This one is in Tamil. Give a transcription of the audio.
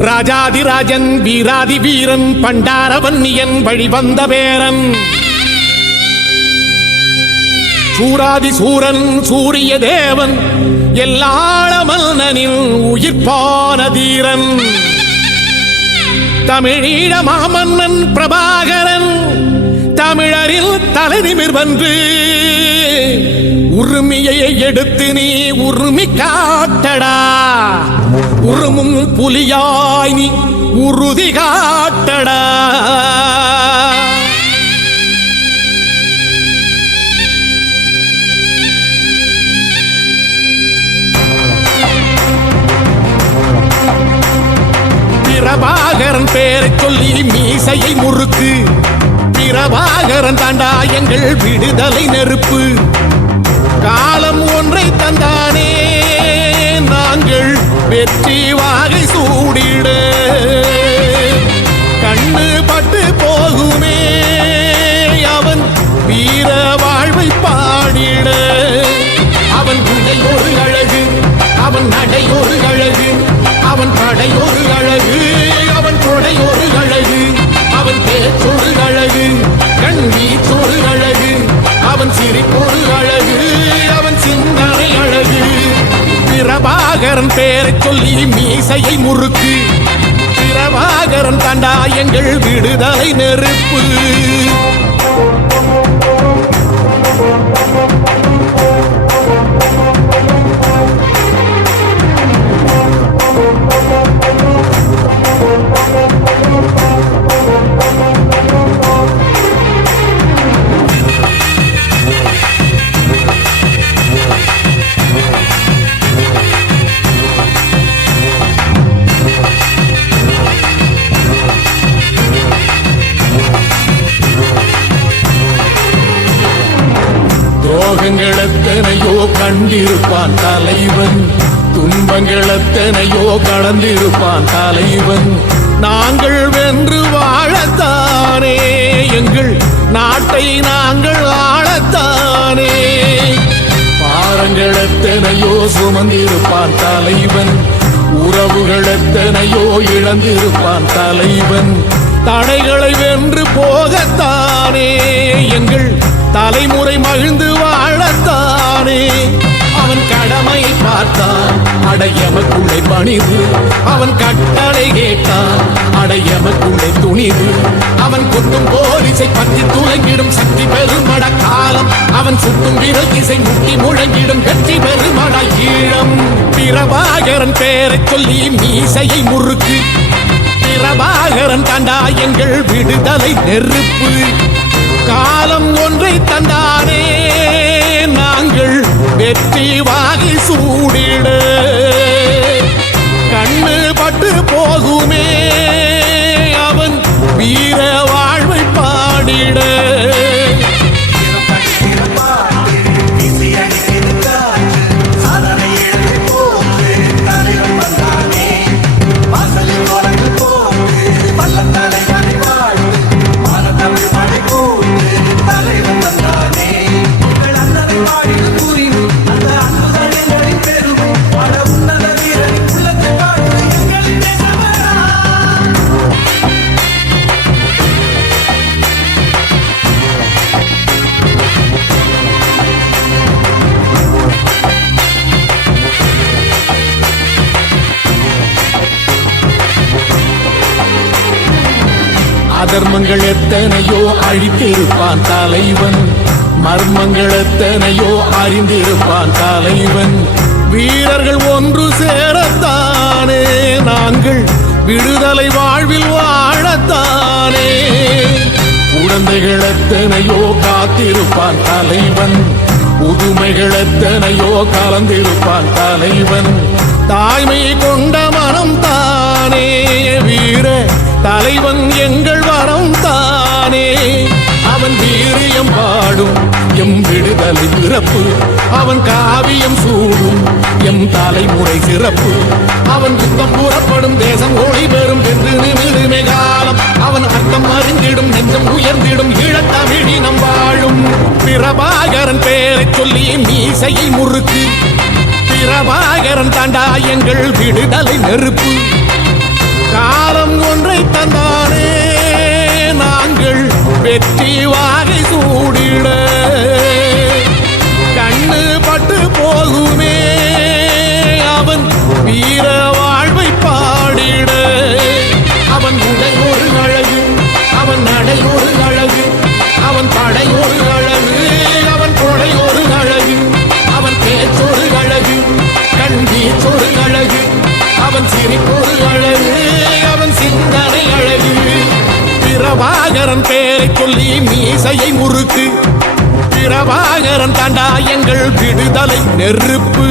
ராஜாதிராஜன் வீராதி வீரன் பண்டாரவன்னியன் வழிவந்த பேரன் சூராதி சூரன் சூரிய தேவன் எல்லாள மன்னனின் உயிர்ப்பான தீரன் தமிழீழ மாமன்னன் பிரபாகரன் தமிழரில் தலைநிமிர் வந்து உரிமையை எடுத்து நீ உரிமை காட்டடா உருமும் புலியாய் நீ உறுதி காட்டடா பிரபாகரன் பேரை சொல்லி மீசையை முறுக்கு பிரபாகரன் தாண்டா எங்கள் விடுதலை நெருப்பு காலம் ஒன்றை தந்தானே நாங்கள் வெற்றி வாகை சூடிட கண்ணு பட்டு போகுமே அவன் வீர வாழ்வை பாடிட அவன் குடை ஒரு அழகு அவன் நடை ஒரு அழகு அவன் படை ஒரு அழகு அவன் கொடை ஒரு அழகு அவன் பேச்சொரு அழகு கண் வீச்சொரு அழகு அவன் சிரிப்பொரு அழகு அவன் சிந்தனை அழகு பிரபாகரன் பேரை சொல்லி மீசையை முறுக்கு பிரபாகரன் தாண்டா எங்கள் விடுதலை நெருப்பு துரோகங்களெத்தனையோ கண்டிருப்பான் தலைவன் துன்பங்களெத்தனையோ கடந்திருப்பான் தலைவன் நாங்கள் வென்று வாழத்தானே எங்கள் நாட்டை நாங்கள் ஆளத்தானே பாரங்களெத்தனையோ சுமந்திருப்பான் தலைவன் உறவுகளெத்தனையோ இழந்திருப்பான் தலைவன் தடைகளை வென்று போகத்தானே எங்கள் தலைமுறை மகிழ்ந்து வாழத்தானே அவன் கடமை பார்த்தான் அடையமக்குள்ளே பணிவு அவன் கட்டளை கேட்டான் அடையமக்குள்ளே துணிவு அவன் குத்தும் போலிசை பற்றி துளங்கிடும் சக்தி பெருமட காலம் அவன் சுட்டும் விரல் திசை முட்டி முழங்கிடும் வெற்றி பெருமட ஈழம் பிரபாகரன் பேரை சொல்லி மீசையை முறுக்கு பிரபாகரன் தாண்டா எங்கள் விடுதலை நெருப்பு காலம் ஒன்றை தந்தானே நாங்கள் வெற்றி வாகை சூடிட கண்ணு பட்டு போகுமே அவன் வீர வாழ்வை பாடிட அதர்மங்கள் எத்தனையோ அழித்திருப்பான் தலைவன் மர்மங்கள் எத்தனையோ அறிந்திருப்பான் தலைவன் வீரர்கள் ஒன்று சேரத்தானே நாங்கள் விடுதலை வாழ்வில் வாழத்தானே குழந்தைகள் எத்தனையோ காத்திருப்பான் தலைவன் புதுமைகள் எத்தனையோ கலந்திருப்பான் தலைவன் தாய்மை கொண்ட மனம் தானே வீர தலைவன் எங்கள் வரம் தானே அவன் வீரியம் பாடும் எம் விடுதலை பிறப்பு அவன் காவியம் சூடும் எம் தலைமுறை சிறப்பு அவன் யுத்தம் கூறப்படும் தேசம் ஒளி பெறும் என்று நிமிருமே காலம் அவன் அர்த்தம் அறிந்திடும் நெஞ்சம் உயர்ந்திடும் ஈழத்தமிழினம் வாழும் பிரபாகரன் பேரை சொல்லி மீசையை முறுக்கு பிரபாகரன் தாண்டா எங்கள் விடுதலை நெருப்பு. காலம் ஒன்றை தந்தானே நாங்கள் வெற்றி வாகை சூடிட. கண்ணு பட்டு போகுமே அவன் வீர வாழ்வை பாடிட. அவன் உடை ஒரு அழகு, அவன் நடை ஒரு அழகு, அவன் படை ஒரு அழகு, அவன் கொடை ஒரு அழகு, அவன் பேச்சொரு அழகு, கண் வீச்சொரு அழகு, அவன் சிரிப்பொரு அழகு, அவன் சிந்தனை அழகு. பிரபாகரன் பேரை சொல்லி மீசையை முறுக்கு. பிரபாகரன் தாண்டா எங்கள் விடுதலை நெருப்பு.